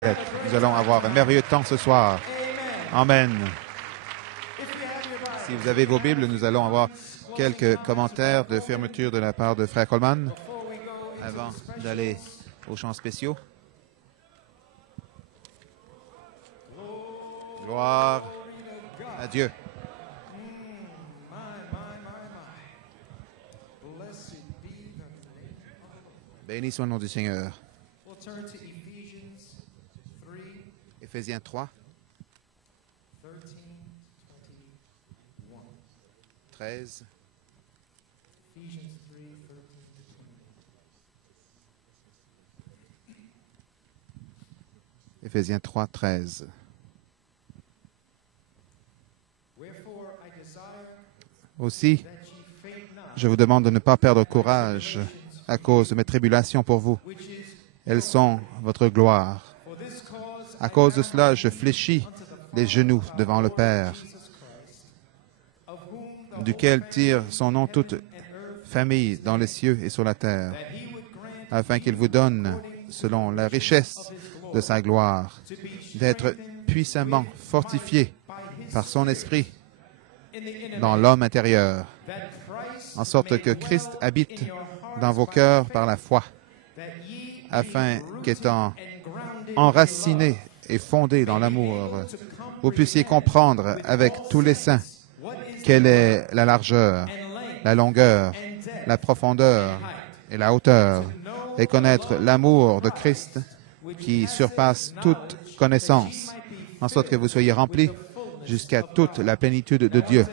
Nous allons avoir un merveilleux temps ce soir. Amen. Si vous avez vos Bibles, nous allons avoir quelques commentaires de fermeture de la part de Frère Coleman avant d'aller aux chants spéciaux. Gloire à Dieu. Béni soit le nom du Seigneur. Éphésiens 3, 13. Éphésiens 3, 13. Aussi, je vous demande de ne pas perdre courage à cause de mes tribulations pour vous. Elles sont votre gloire. À cause de cela, je fléchis les genoux devant le Père, duquel tire son nom toute famille dans les cieux et sur la terre, afin qu'il vous donne, selon la richesse de sa gloire, d'être puissamment fortifié par son esprit dans l'homme intérieur, en sorte que Christ habite dans vos cœurs par la foi, afin qu'étant enraciné et fondé dans l'amour, vous puissiez comprendre avec tous les saints quelle est la largeur, la longueur, la profondeur et la hauteur, et connaître l'amour de Christ qui surpasse toute connaissance, en sorte que vous soyez remplis jusqu'à toute la plénitude de Dieu.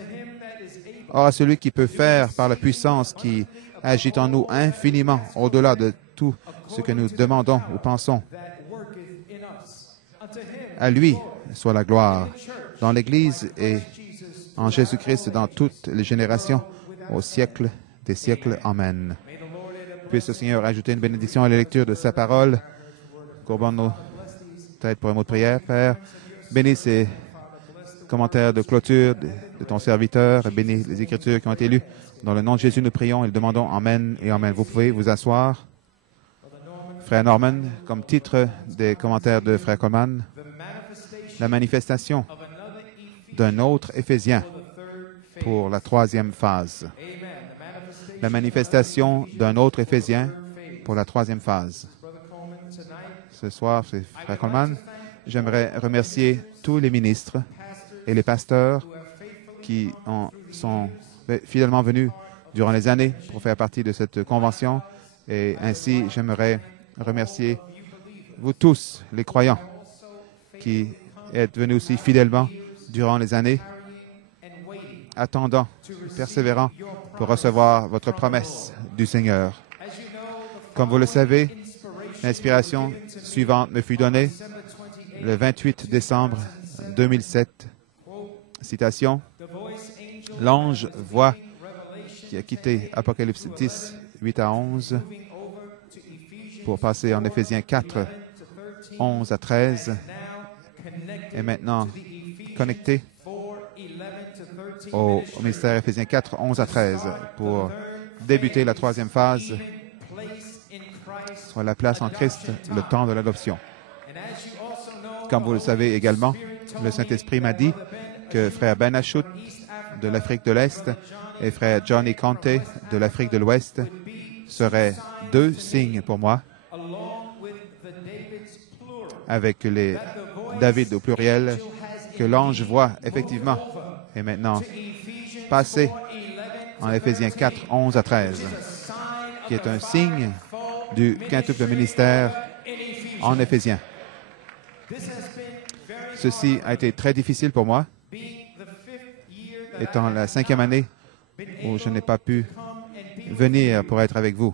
Or, à celui qui peut faire par la puissance qui agit en nous infiniment au-delà de tout ce que nous demandons ou pensons, à lui soit la gloire, dans l'Église et en Jésus-Christ dans toutes les générations, au siècle des siècles. Amen. Puisse le Seigneur ajouter une bénédiction à la lecture de sa parole. Courbons nos têtes pour un mot de prière. Père, bénis ces commentaires de clôture de ton serviteur, bénis les Écritures qui ont été lues. Dans le nom de Jésus, nous prions et le demandons. Amen et Amen. Vous pouvez vous asseoir. Frère Norman, comme titre des commentaires de Frère Coleman, la manifestation d'un autre Éphésien pour la troisième phase. La manifestation d'un autre Éphésien pour la troisième phase. Ce soir, c'est Frère Coleman. J'aimerais remercier tous les ministres et les pasteurs qui sont fidèlement venus durant les années pour faire partie de cette convention. Et ainsi, j'aimerais remercier vous tous, les croyants, qui êtes venus aussi fidèlement durant les années, attendant, persévérant pour recevoir votre promesse du Seigneur. Comme vous le savez, l'inspiration suivante me fut donnée le 28 décembre 2007. Citation, « L'ange voit qui a quitté Apocalypse 10, 8 à 11, pour passer en Éphésiens 4, 11 à 13, et maintenant connecté au ministère Éphésiens 4, 11 à 13, pour débuter la troisième phase, soit la place en Christ, le temps de l'adoption. Comme vous le savez également, le Saint-Esprit m'a dit que Frère Ben Achout de l'Afrique de l'Est et Frère Johnny Conte de l'Afrique de l'Ouest seraient deux signes pour moi, avec les David au pluriel, que l'ange voit effectivement, et maintenant passer en Éphésiens 4, 11 à 13, qui est un signe du quintuple ministère en Éphésiens. Ceci a été très difficile pour moi, étant la 5e année où je n'ai pas pu venir pour être avec vous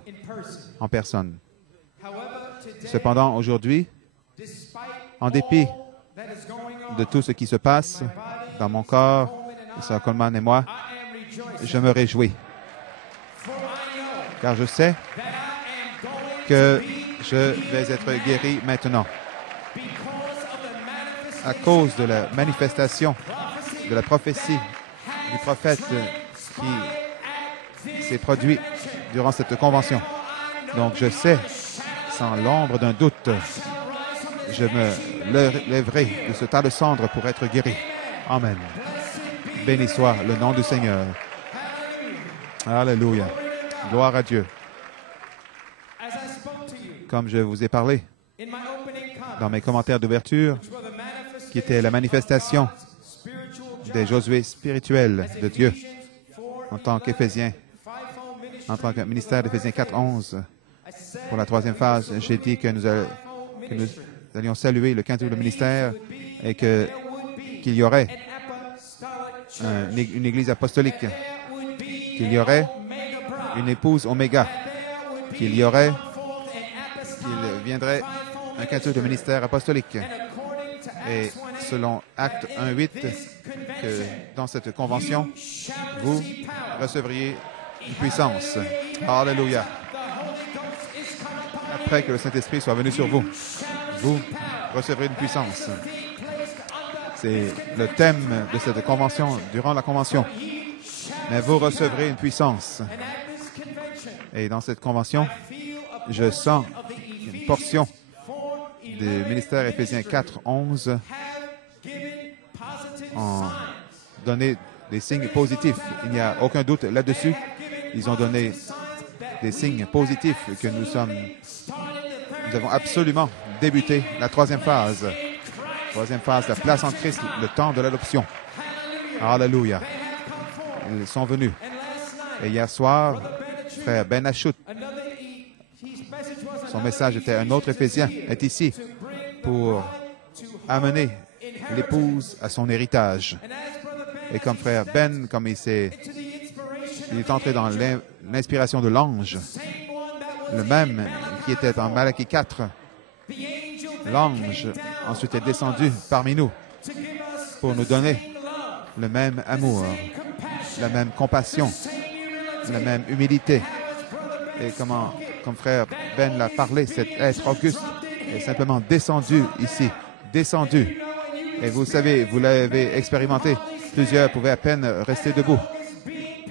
en personne. Cependant, aujourd'hui, en dépit de tout ce qui se passe dans mon corps, Sir Coleman et moi, je me réjouis. Car je sais que je vais être guéri maintenant. À cause de la manifestation de la prophétie du prophète qui s'est produit durant cette convention. Donc je sais, sans l'ombre d'un doute, je me lèverai de ce tas de cendres pour être guéri. Amen. Béni soit le nom du Seigneur. Alléluia. Gloire à Dieu. Comme je vous ai parlé dans mes commentaires d'ouverture, qui était la manifestation des Josué spirituels de Dieu en tant qu'Éphésiens, en tant que ministère d'Éphésiens 4:11. Pour la troisième phase, j'ai dit que nous allions saluer le quintuple ministère et qu'il y aurait une église apostolique, qu'il y aurait une épouse oméga, qu'il viendrait un quintuple de ministère apostolique. Et selon Acte 1:8, que dans cette convention, vous recevriez une puissance. Alléluia. Après que le Saint-Esprit soit venu sur vous, vous recevrez une puissance. C'est le thème de cette convention, durant la convention. Mais vous recevrez une puissance. Et dans cette convention, je sens une portion du ministère Éphésiens 4:11 ont donné des signes positifs. Il n'y a aucun doute là-dessus. Ils ont donné des signes positifs que nous avons absolument débuté la troisième phase. Troisième phase, la place en Christ, le temps de l'adoption. Alléluia. Ils sont venus. Et hier soir, frère Ben Achout, son message était un autre Éphésien, est ici pour amener l'épouse à son héritage. Et comme frère Ben, comme il est entré dans l'inspiration de l'ange, le même qui était en Malachie 4, l'ange ensuite est descendu parmi nous pour nous donner le même amour, la même compassion, la même humilité. Et comme frère Ben l'a parlé, cet être auguste est simplement descendu ici, descendu. Et vous savez, vous l'avez expérimenté, plusieurs pouvaient à peine rester debout.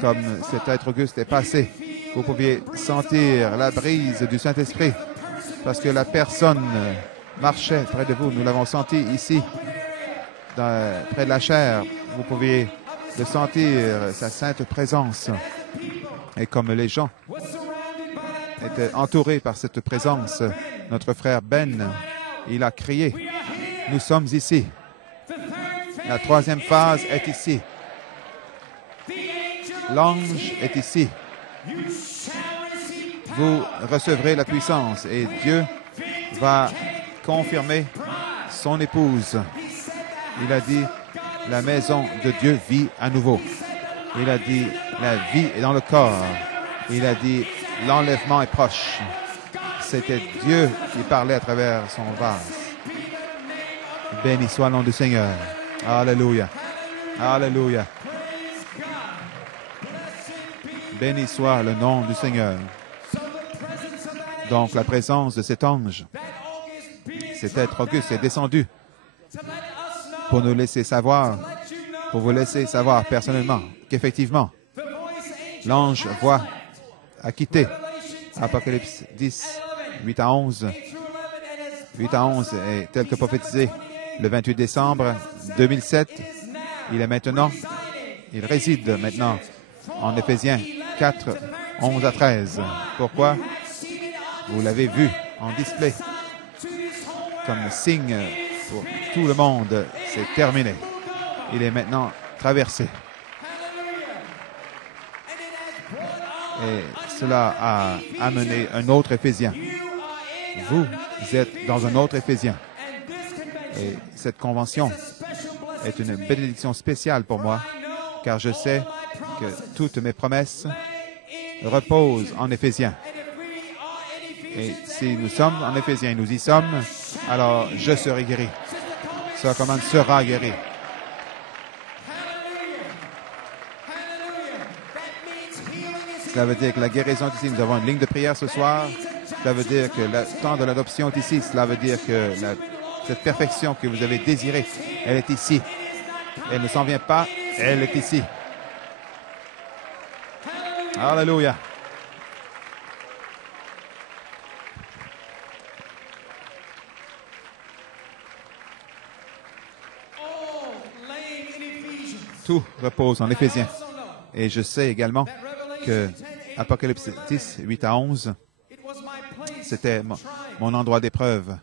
Comme cet être auguste est passé, vous pouviez sentir la brise du Saint-Esprit parce que la personne marchait près de vous. Nous l'avons senti ici, près de la chair. Vous pouviez le sentir, sa sainte présence. Et comme les gens étaient entourés par cette présence, notre frère Ben, il a crié, « Nous sommes ici. » La troisième phase est ici. L'ange est ici. Vous recevrez la puissance et Dieu va confirmer son épouse. Il a dit, la maison de Dieu vit à nouveau. Il a dit, la vie est dans le corps. Il a dit, l'enlèvement est proche. C'était Dieu qui parlait à travers son vase. Béni soit le nom du Seigneur. Alléluia. Alléluia. Béni soit le nom du Seigneur. Donc, la présence de cet ange, cet être auguste, est descendu pour nous laisser savoir, pour vous laisser savoir personnellement qu'effectivement, l'ange voit a quitté. Apocalypse 10, 8 à 11. 8 à 11 est tel que prophétisé le 28 décembre 2007. Il est maintenant, il réside maintenant en Éphésiens 4, 11 à 13. Pourquoi? Vous l'avez vu en display comme signe pour tout le monde. C'est terminé. Il est maintenant traversé. Et cela a amené un autre Éphésien. Vous êtes dans un autre Éphésien. Et cette convention est une bénédiction spéciale pour moi, car je sais que toutes mes promesses reposent en Éphésiens. Et si nous sommes en Éphésiens, nous y sommes, alors je serai guéri. Sa commande sera guéri. Cela veut dire que la guérison est ici. Nous avons une ligne de prière ce soir. Cela veut dire que le temps de l'adoption est ici. Cela veut dire que cette perfection que vous avez désirée, elle est ici. Elle ne s'en vient pas, elle est ici. Alléluia. tout repose en Éphésiens. Et je sais également que Apocalypse 10, 8 à 11, c'était mon endroit d'épreuve.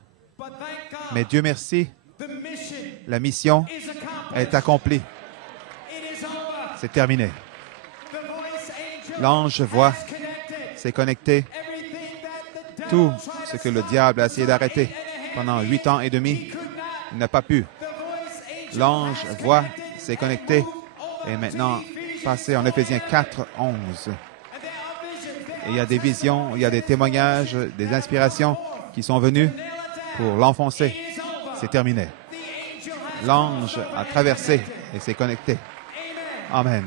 Mais Dieu merci, la mission est accomplie. C'est terminé. L'ange voit, s'est connecté. Tout ce que le diable a essayé d'arrêter pendant 8 ans et demi, il n'a pas pu. L'ange voit, s'est connecté et maintenant passé en Éphésiens 4, 11. Et il y a des visions, il y a des témoignages, des inspirations qui sont venues pour l'enfoncer. C'est terminé. L'ange a traversé et s'est connecté. Amen.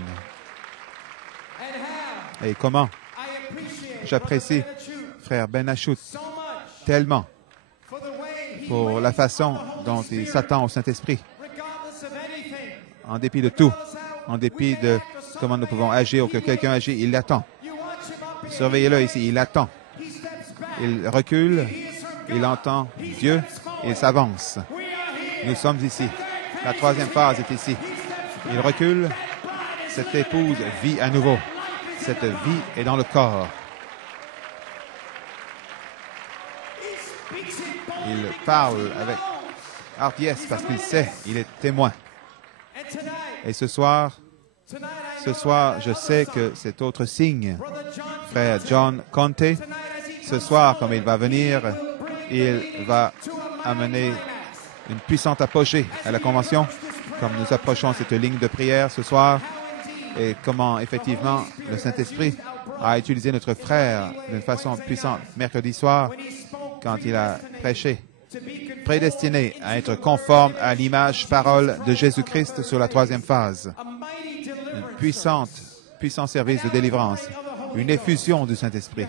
Et comment j'apprécie frère Ben Achout tellement pour la façon dont il s'attend au Saint-Esprit. En dépit de tout, en dépit de comment nous pouvons agir ou que quelqu'un agit, il l'attend. Surveillez-le ici, il attend. Il recule, il entend Dieu et il s'avance. Nous sommes ici. La troisième phase est ici. Il recule, cette épouse vit à nouveau. Cette vie est dans le corps. Il parle avec hardiesse parce qu'il sait, il est témoin. Et ce soir, je sais que cet autre signe, frère John Conte, ce soir, comme il va venir, il va amener une puissante apogée à la convention, comme nous approchons cette ligne de prière ce soir, et comment effectivement le Saint-Esprit a utilisé notre frère d'une façon puissante mercredi soir, quand il a prêché, prédestiné à être conforme à l'image parole de Jésus-Christ sur la troisième phase. Un puissant service de délivrance, une effusion du Saint-Esprit.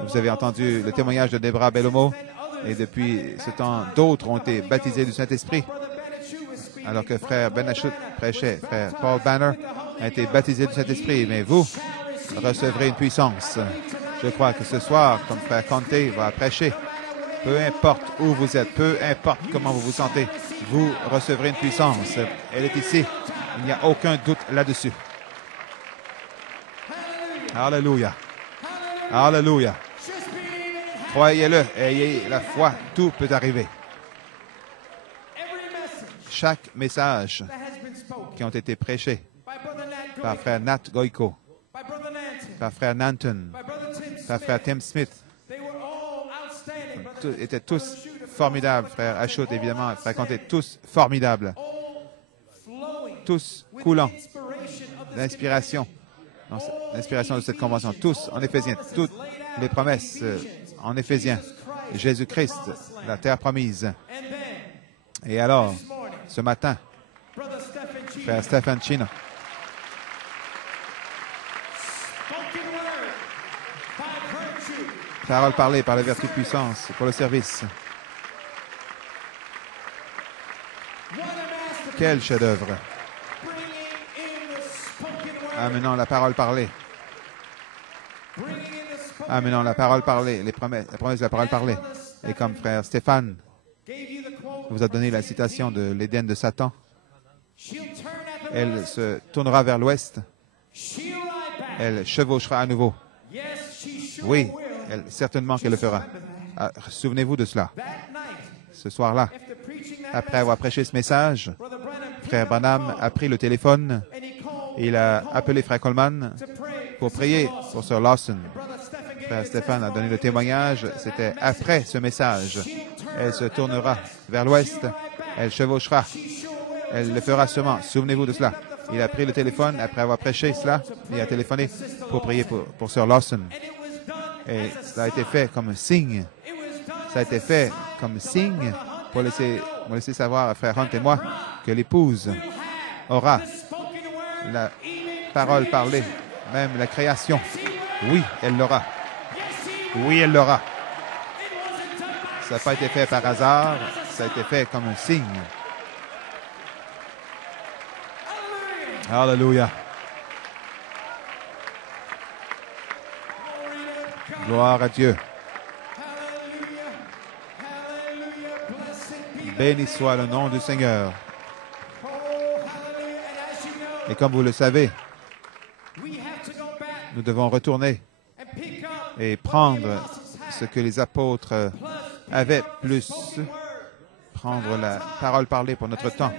Vous avez entendu le témoignage de Deborah Bellomo, et depuis ce temps, d'autres ont été baptisés du Saint-Esprit. Alors que frère Ben Achout prêchait, frère Paul Banner a été baptisé du Saint-Esprit, mais vous recevrez une puissance. Je crois que ce soir, comme frère Conte va prêcher, peu importe où vous êtes, peu importe comment vous vous sentez, vous recevrez une puissance. Elle est ici. Il n'y a aucun doute là-dessus. Alléluia. Alléluia. Croyez-le, ayez la foi, tout peut arriver. Chaque message qui ont été prêchés par frère Nat Goyko, par frère Nanton, par frère Tim Smith, étaient tous formidables, frère Achout évidemment, frère Conte, tous formidables, tous coulants d'inspiration, l'inspiration de cette convention, tous en Éphésiens, toutes les promesses en Éphésiens, Jésus-Christ, la terre promise. Et alors, ce matin, frère Stephen Chino, parole parlée par la vertu puissance pour le service. Quel chef-d'œuvre! Amenant la parole parlée. Amenant la parole parlée, la promesse de la parole parlée. Et comme frère Stéphane vous a donné la citation de l'Éden de Satan, elle se tournera vers l'ouest. Elle chevauchera à nouveau. Oui, certainement qu'elle le fera. Ah, souvenez-vous de cela. Ce soir-là, après avoir prêché ce message, frère Branham a pris le téléphone et il a appelé frère Coleman pour prier pour Sir Lawson. Frère Stéphane a donné le témoignage. C'était après ce message. Elle se tournera vers l'ouest. Elle chevauchera. Elle le fera sûrement. Souvenez-vous de cela. Il a pris le téléphone après avoir prêché cela. Il a téléphoné pour prier pour Sir Lawson. Et ça a été fait comme un signe. Ça a été fait comme signe pour laisser savoir à frère Hunt et moi que l'épouse aura la parole parlée, même la création. Oui, elle l'aura. Oui, elle l'aura. Ça n'a pas été fait par hasard, ça a été fait comme un signe. Alléluia. Gloire à Dieu. Béni soit le nom du Seigneur. Et comme vous le savez, nous devons retourner et prendre ce que les apôtres avaient, plus prendre la parole parlée pour notre temps,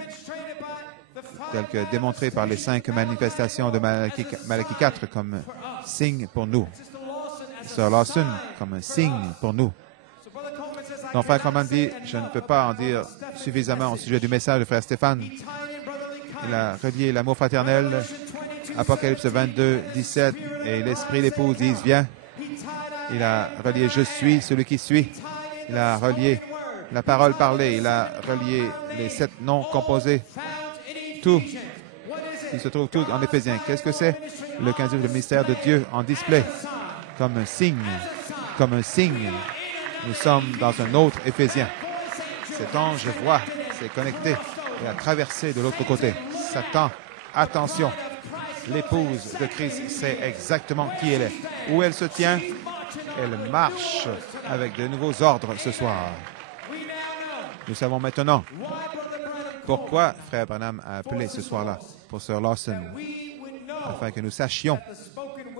telle que démontrée par les 5 manifestations de Malachie 4 comme signe pour nous. Sœur Lawson comme un signe pour nous. Donc, frère Coleman dit, je ne peux pas en dire suffisamment au sujet du message de frère Stéphane. Il a relié l'amour fraternel, Apocalypse 22, 17, et l'esprit d'épouse dit, viens. Il a relié je suis celui qui suit. Il a relié la parole parlée. Il a relié les 7 noms composés. Tout. Il se trouve tout en Éphésiens. Qu'est-ce que c'est? Le 15e, le mystère de Dieu en display. Comme un signe. Comme un signe. Nous sommes dans un autre Éphésien. Cet ange voit, c'est connecté et a traversé de l'autre côté. Satan, attention. L'épouse de Christ sait exactement qui elle est. Où elle se tient, elle marche avec de nouveaux ordres ce soir. Nous savons maintenant pourquoi frère Branham a appelé ce soir-là pour Sœur Lawson, afin que nous sachions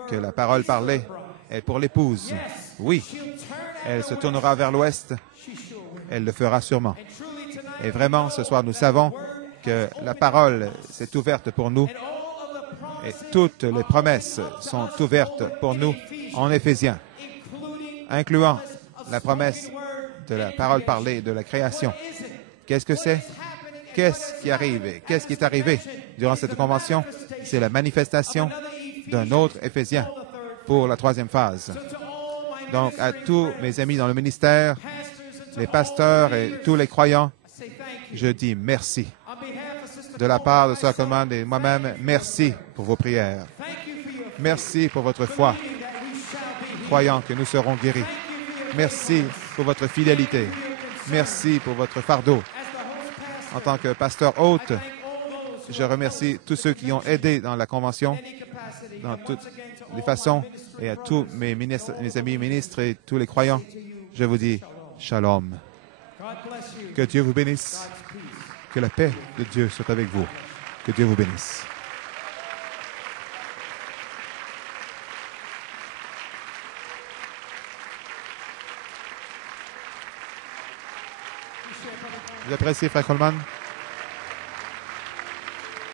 que la parole parlée est pour l'épouse. Oui, elle se tournera vers l'ouest, elle le fera sûrement. Et vraiment, ce soir, nous savons que la parole s'est ouverte pour nous et toutes les promesses sont ouvertes pour nous en Éphésiens, incluant la promesse de la parole parlée de la création. Qu'est-ce que c'est? Qu'est-ce qui arrive? Qu'est-ce qui est arrivé durant cette convention? C'est la manifestation d'un autre Éphésien pour la 3e phase. Donc, à tous mes amis dans le ministère, les pasteurs et tous les croyants, je dis merci. De la part de Sœur Coleman et moi-même, merci pour vos prières. Merci pour votre foi, croyant que nous serons guéris. Merci pour votre fidélité. Merci pour votre fardeau. En tant que pasteur hôte, je remercie tous ceux qui ont aidé dans la convention, dans toutes les façons, et à tous mes amis ministres et tous les croyants. Je vous dis shalom. Que Dieu vous bénisse. Que la paix de Dieu soit avec vous. Que Dieu vous bénisse. Vous appréciez, frère Coleman?